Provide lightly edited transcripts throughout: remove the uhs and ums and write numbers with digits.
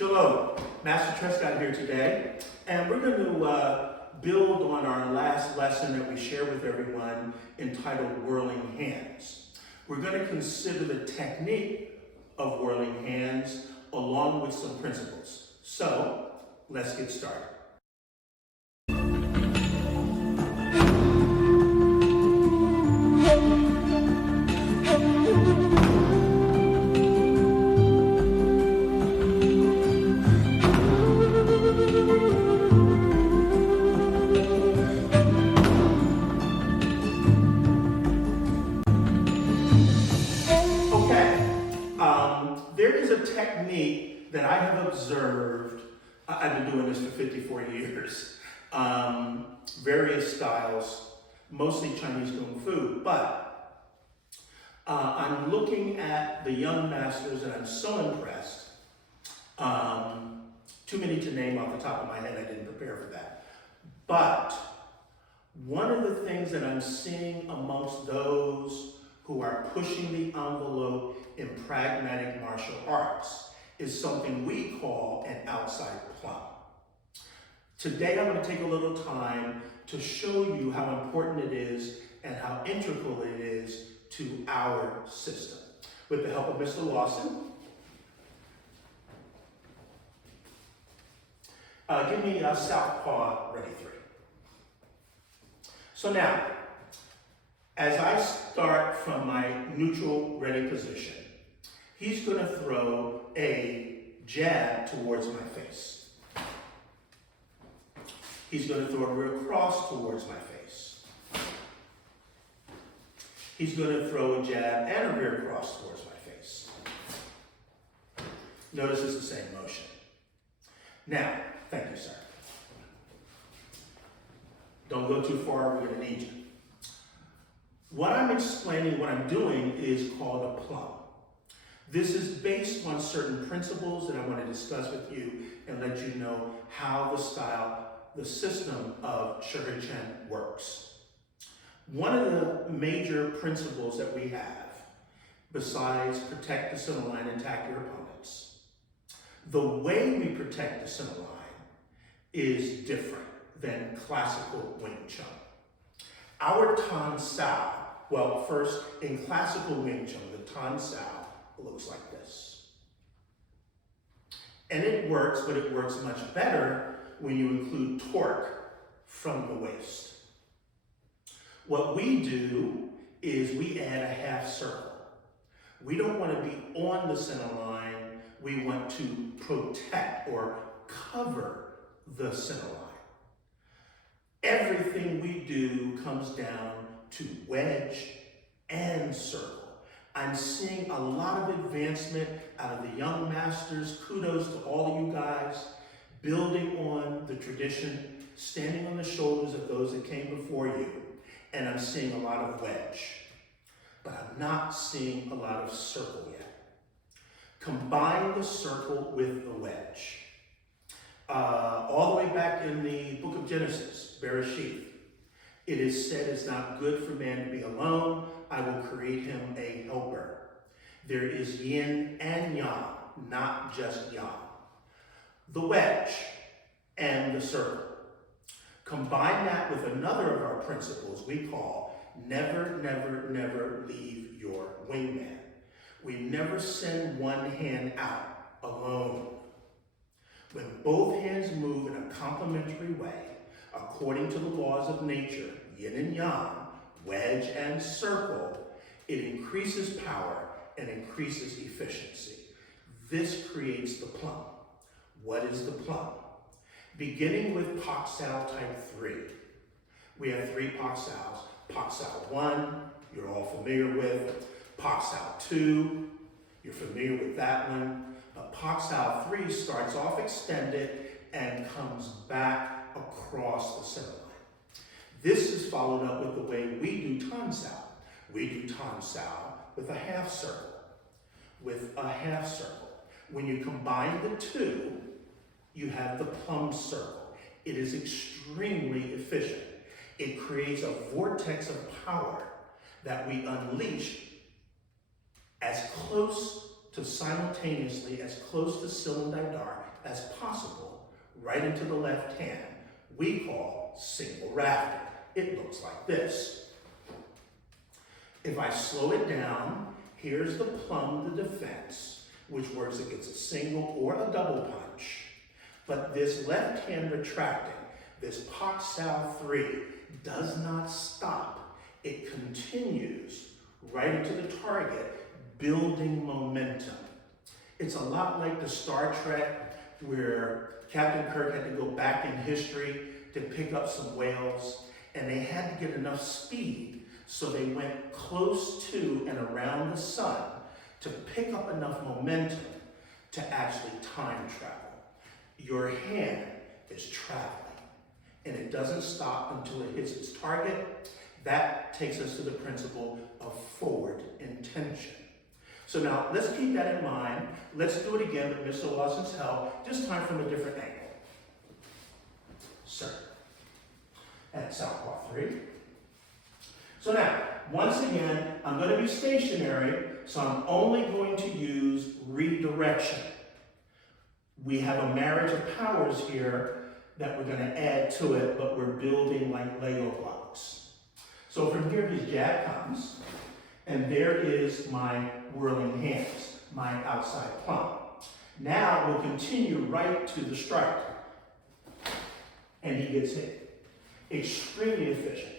Shalom, Master Trescott here today, and we're going to build on our last lesson that we shared with everyone entitled Whirling Hands. We're going to consider the technique of whirling hands along with some principles. So, let's get started. There is a technique that I have observed. I've been doing this for 54 years. Various styles, mostly Chinese Kung Fu, but I'm looking at the young masters and I'm so impressed. Too many to name off the top of my head, I didn't prepare for that. But one of the things that I'm seeing amongst those who are pushing the envelope in pragmatic martial arts is something we call an outside plumb. Today I'm going to take a little time to show you how important it is and how integral it is to our system. With the help of Mr. Lawson, give me a southpaw ready 3. So now, as I start from my neutral ready position, he's going to throw a jab towards my face. He's going to throw a rear cross towards my face. He's going to throw a jab and a rear cross towards my face. Notice it's the same motion. Now, thank you, sir. Don't go too far, we're going to need you. What I'm explaining, what I'm doing is called a plumb. This is based on certain principles that I want to discuss with you and let you know how the system of Shihequan works. One of the major principles that we have, besides protect the center line and attack your opponents, the way we protect the center line is different than classical Wing Chun. Our Tan Sao, well, first, in classical Wing Chun, the Tan Sao looks like this. And it works, but it works much better when you include torque from the waist. What we do is we add a half circle. We don't want to be on the center line. We want to protect or cover the center line. Everything we do comes down to wedge and circle. I'm seeing a lot of advancement out of the young masters. Kudos to all of you guys, building on the tradition, standing on the shoulders of those that came before you. And I'm seeing a lot of wedge, but I'm not seeing a lot of circle yet. Combine the circle with the wedge. All the way back in the book of Genesis, Bereshith, it is said it's not good for man to be alone. I will create him a helper. There is yin and yang, not just yang. The wedge and the circle. Combine that with another of our principles we call never, never, never leave your wingman. We never send one hand out alone. When both hands move in a complementary way, according to the laws of nature, yin and yang, wedge and circle, it increases power and increases efficiency. This creates the plumb. What is the plumb? Beginning with Pak Sao type 3. We have 3 Pak Saos. Pak Sao 1, you're all familiar with. Pak Sao 2, you're familiar with that one. Pak Sao 3 starts off extended and comes back across the center line. This is followed up with the way we do Tan Sao. We do Tan Sao with a half circle. When you combine the two, you have the plumb circle. It is extremely efficient. It creates a vortex of power that we unleash as close to simultaneously, as close to Sil and Didar as possible right into the left hand, we call single rafted. It looks like this. If I slow it down, here's the plum, the defense, which works against a single or a double punch. But this left hand retracting, this Pak Sao 3, does not stop. It continues right into the target, building momentum. It's a lot like the Star Trek where Captain Kirk had to go back in history to pick up some whales, and they had to get enough speed, so they went close to and around the sun to pick up enough momentum to actually time travel. Your hand is traveling, and it doesn't stop until it hits its target. That takes us to the principle of forward intention. So now, let's keep that in mind. Let's do it again with Mr. Lawson's help, this time from a different angle. Sir. And southpaw 3. So now, once again, I'm going to be stationary, so I'm only going to use redirection. We have a marriage of powers here that we're going to add to it, but we're building like Lego blocks. So from here, his jab comes, and there is my whirling hands, my outside plum. Now we'll continue right to the strike, and he gets hit. Extremely efficient.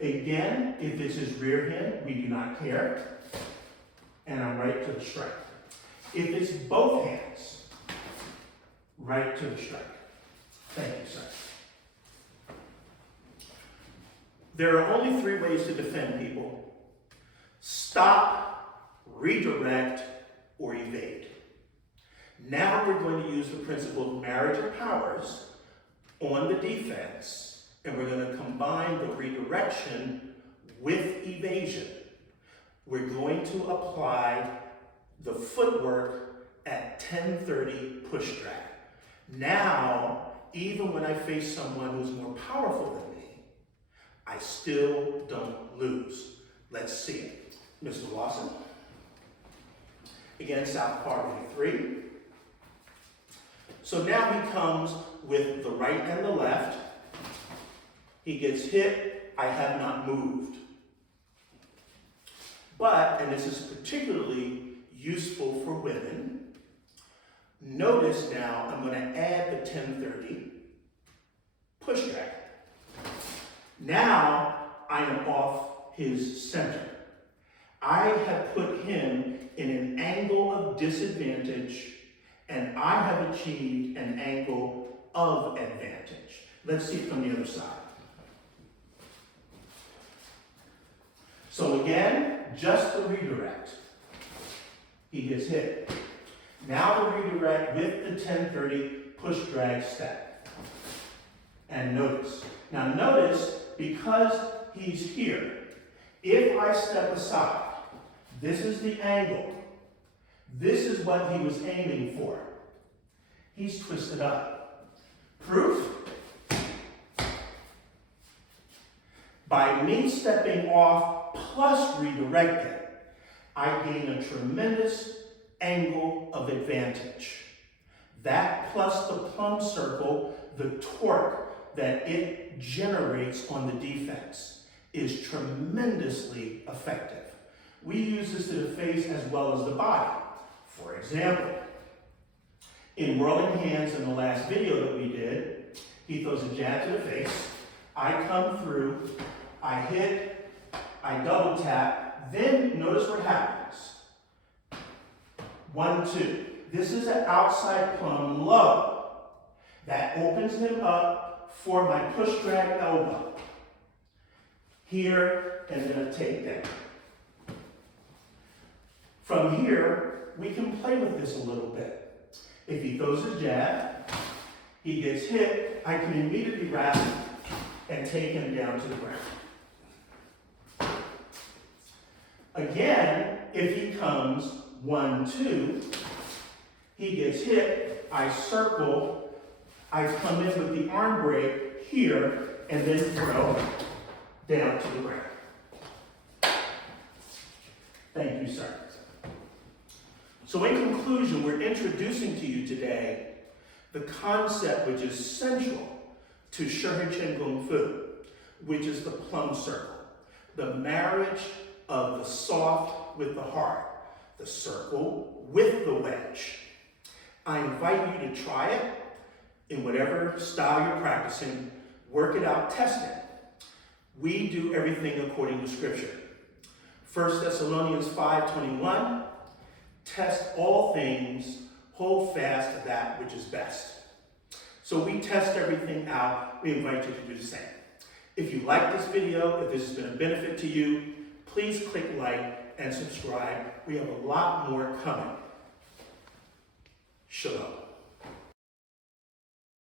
Again, if it's his rear hand, we do not care, and I'm right to the strike. If it's both hands, right to the strike. Thank you, sir. There are only 3 ways to defend people: stop, redirect, or evade. Now we're going to use the principle of marriage of powers on the defense, and we're going to combine the redirection with evasion. We're going to apply the footwork at 10-30 push drag. Now, even when I face someone who's more powerful than me, I still don't lose. Let's see it. Mr. Lawson. Again, southpaw ready 3. So now he comes with the right and the left. He gets hit. I have not moved. But, and this is particularly useful for women, notice now I'm going to add the 10-30 push drag. Now I am off his center. I have put him in an angle of disadvantage, and I have achieved an angle of advantage. Let's see it from the other side. So again, just the redirect. He gets hit. Now the redirect with the 10-30 push drag step. And notice. Now notice, because he's here, if I step aside, this is the angle. This is what he was aiming for. He's twisted up. Proof? By me stepping off plus redirecting, I gain a tremendous angle of advantage. That plus the plum circle, the torque that it generates on the defense, is tremendously effective. We use this to the face as well as the body. For example, in Whirling Hands in the last video that we did, he throws a jab to the face, I come through, I hit, I double tap, then notice what happens. 1, 2. This is an outside plum low. That opens him up for my push drag elbow. Here, and then a takedown. From here, we can play with this a little bit. If he throws a jab, he gets hit, I can immediately wrap him and take him down to the ground. Again, if he comes 1, 2, he gets hit, I circle, I come in with the arm break here, and then throw down to the ground. Thank you, sir. So in conclusion, we're introducing to you today The concept which is central to Shihequan Kung Fu, which is the plum circle, the marriage of the soft with the hard, the circle with the wedge. I invite you to try it in whatever style you're practicing, work it out, test it. We do everything according to Scripture. 1 Thessalonians 5:21, test all things, hold fast that which is best. So we test everything out. We invite you to do the same. If you like this video, if this has been a benefit to you, please click like and subscribe. We have a lot more coming. Shalom.